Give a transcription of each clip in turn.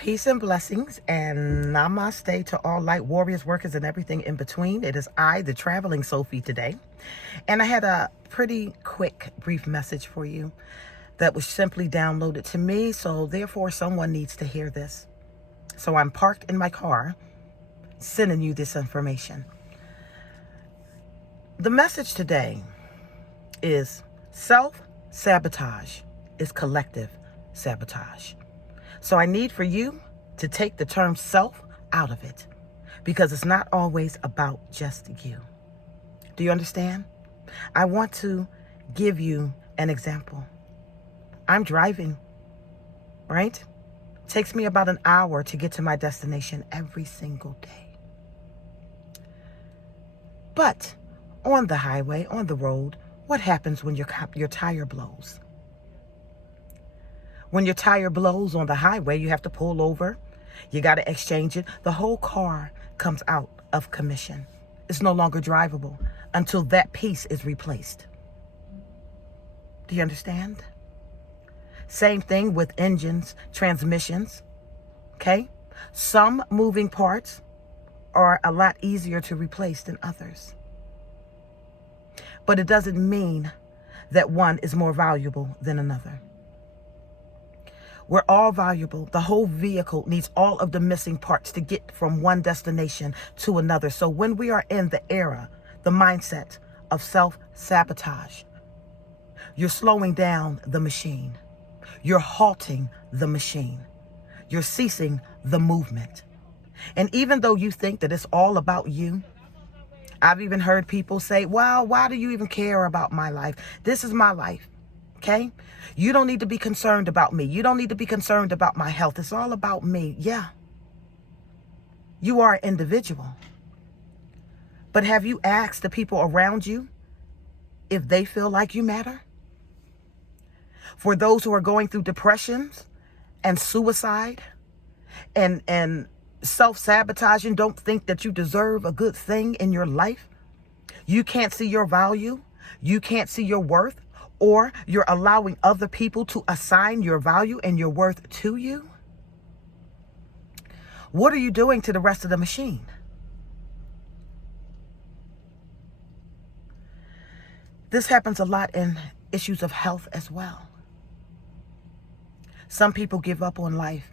Peace and blessings and namaste to all light warriors, workers, and everything in between. It is I, the traveling Sophie, today. And I had a pretty quick, brief message for you that was simply downloaded to me. So therefore, someone needs to hear this. So I'm parked in my car, sending you this information. The message today is self-sabotage is collective sabotage. So I need for you to take the term self out of it because it's not always about just you. Do you understand? I want to give you an example. I'm driving, right? It takes me about an hour to get to my destination every single day. But on the highway, on the road, what happens when your tire blows? When your tire blows on the highway, you have to pull over. You got to exchange it. The whole car comes out of commission. It's no longer drivable until that piece is replaced. Do you understand? Same thing with engines, transmissions, okay? Some moving parts are a lot easier to replace than others. But it doesn't mean that one is more valuable than another. We're all valuable. The whole vehicle needs all of the missing parts to get from one destination to another. So when we are in the era, the mindset of self-sabotage, you're slowing down the machine. You're halting the machine. You're ceasing the movement. And even though you think that it's all about you, I've even heard people say, well, why do you even care about my life? This is my life. Okay? You don't need to be concerned about me. You don't need to be concerned about my health. It's all about me. Yeah. You are an individual. But have you asked the people around you if they feel like you matter? For those who are going through depressions and suicide and self-sabotaging, don't think that you deserve a good thing in your life. You can't see your value. You can't see your worth. Or you're allowing other people to assign your value and your worth to you. What are you doing to the rest of the machine? This happens a lot in issues of health as well. Some people give up on life.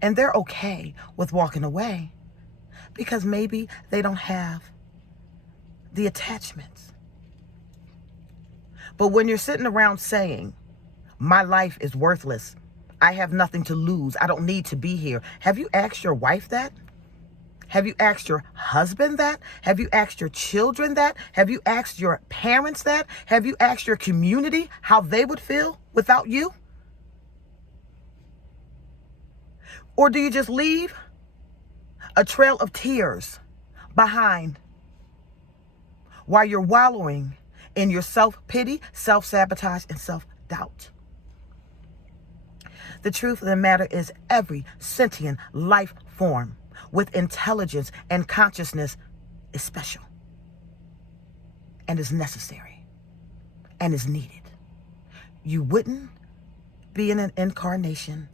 And they're okay with walking away because maybe they don't have the attachments. But when you're sitting around saying, my life is worthless, I have nothing to lose, I don't need to be here. Have you asked your wife that? Have you asked your husband that? Have you asked your children that? Have you asked your parents that? Have you asked your community how they would feel without you? Or do you just leave a trail of tears behind while you're wallowing in your self-pity, self-sabotage, and self-doubt? The truth of the matter is every sentient life form with intelligence and consciousness is special and is necessary and is needed. You wouldn't be in an incarnation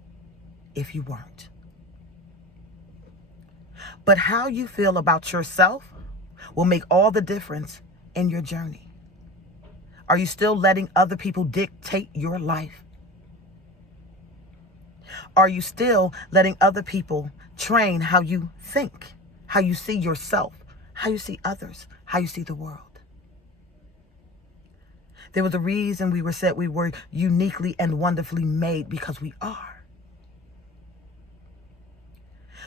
if you weren't. But how you feel about yourself will make all the difference in your journey. Are you still letting other people dictate your life? Are you still letting other people train how you think, how you see yourself, how you see others, how you see the world? There was a reason we were said we were uniquely and wonderfully made, because we are.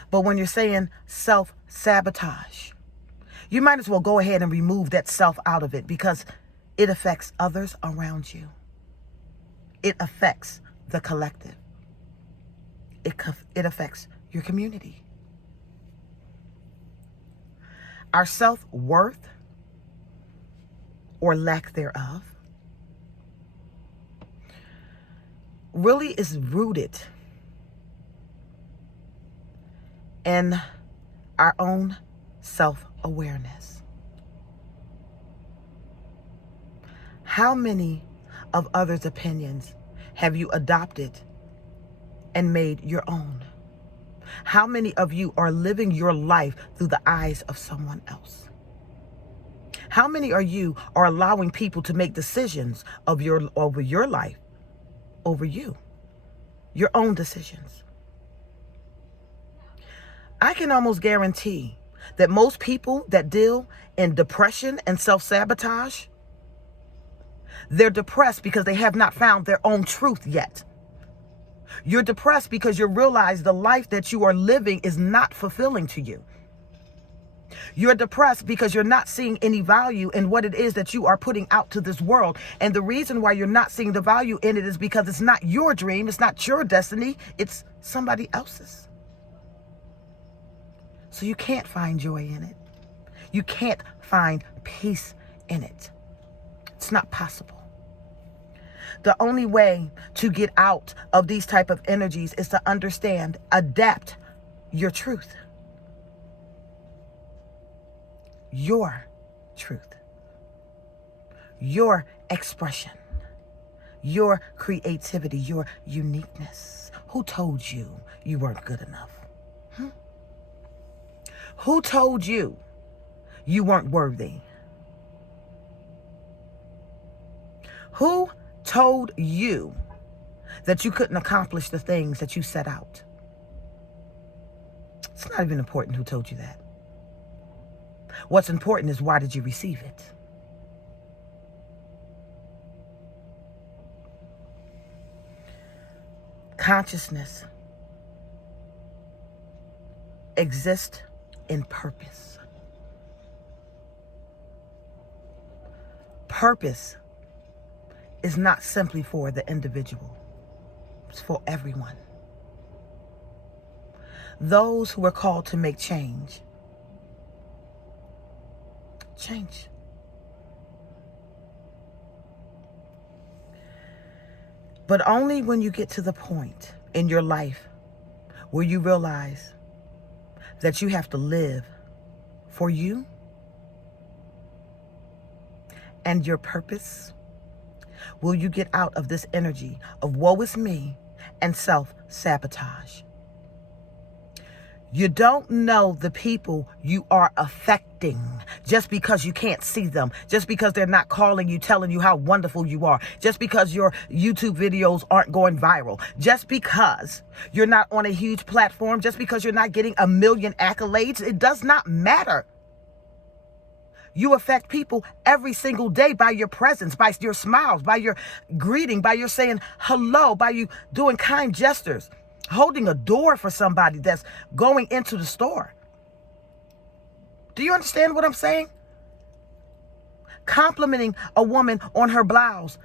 But when you're saying self-sabotage, you might as well go ahead and remove that self out of it, because it affects others around you. It affects the collective. It affects your community. Our self-worth, or lack thereof, really is rooted in our own self-awareness. How many of others' opinions have you adopted and made your own? How many of you are living your life through the eyes of someone else? How many of you are allowing people to make decisions over your life, over you, your own decisions? I can almost guarantee that most people that deal in depression and self-sabotage, they're depressed because they have not found their own truth yet. You're depressed because you realize the life that you are living is not fulfilling to you. You're depressed because you're not seeing any value in what it is that you are putting out to this world. And the reason why you're not seeing the value in it is because it's not your dream, it's not your destiny, it's somebody else's. So you can't find joy in it. You can't find peace in it. It's not possible. The only way to get out of these type of energies is to understand, adapt your truth. Your truth. Your expression. Your creativity. Your uniqueness. Who told you you weren't good enough? Who told you you weren't worthy? Who told you that you couldn't accomplish the things that you set out? It's not even important who told you that. What's important is, why did you receive it? Consciousness exists in purpose. Purpose is not simply for the individual. It's for everyone. Those who are called to make change. Change. But only when you get to the point in your life where you realize that you have to live for you and your purpose, will you get out of this energy of woe is me and self-sabotage. You don't know the people you are affecting just because you can't see them, just because they're not calling you, telling you how wonderful you are, just because your YouTube videos aren't going viral, just because you're not on a huge platform, just because you're not getting 1 million accolades. It does not matter. You affect people every single day by your presence, by your smiles, by your greeting, by your saying hello, by you doing kind gestures, holding a door for somebody that's going into the store. Do you understand what I'm saying? Complimenting a woman on her blouse.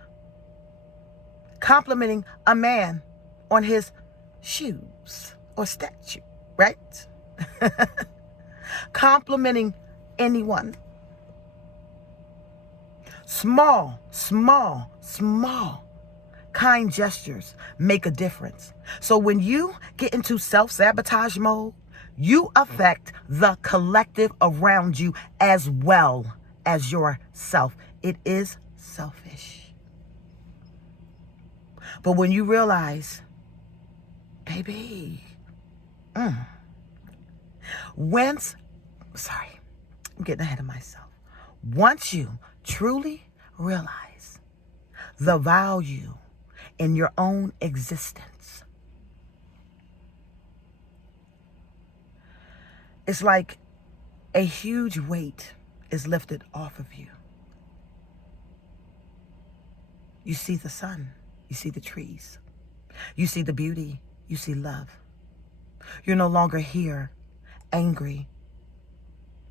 Complimenting a man on his shoes or statue, right? Complimenting anyone. Small kind gestures make a difference. So when you get into self-sabotage mode, you affect the collective around you as well as yourself. It is selfish. But when you realize, baby, once you truly realize the value in your own existence, it's like a huge weight is lifted off of you. You see the sun, you see the trees, you see the beauty, you see love. You're no longer here angry,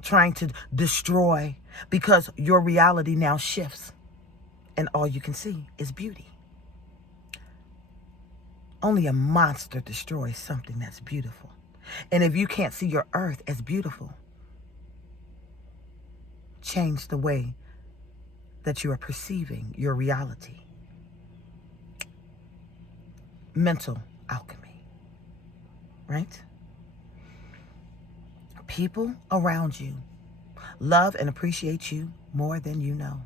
trying to destroy, because your reality now shifts and all you can see is beauty. Only a monster destroys something that's beautiful. And if you can't see your earth as beautiful, change the way that you are perceiving your reality. Mental alchemy, right? People around you love and appreciate you more than you know.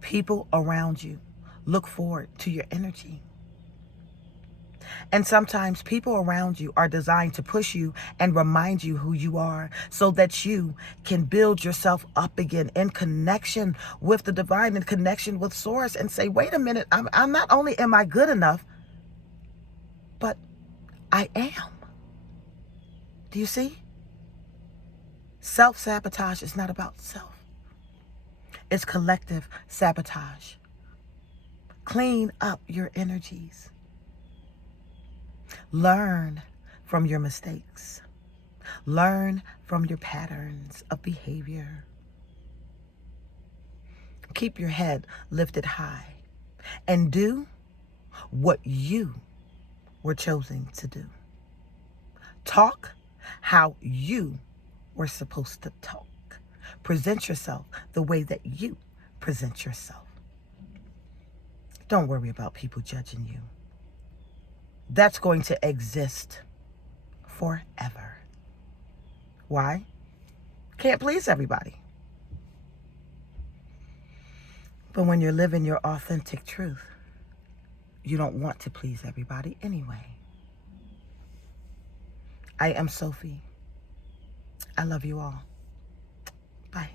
People around you look forward to your energy. And sometimes people around you are designed to push you and remind you who you are so that you can build yourself up again in connection with the divine, in connection with source, and say, wait a minute, I'm not only am I good enough, but I am. Do you see? Self-sabotage is not about self. It's collective sabotage. Clean up your energies. Learn from your mistakes. Learn from your patterns of behavior. Keep your head lifted high and do what you were chosen to do. Talk how you were supposed to talk. Present yourself the way that you present yourself. Don't worry about people judging you. That's going to exist forever. Why? Can't please everybody. But when you're living your authentic truth, you don't want to please everybody anyway. I am Sophie. I love you all. Bye.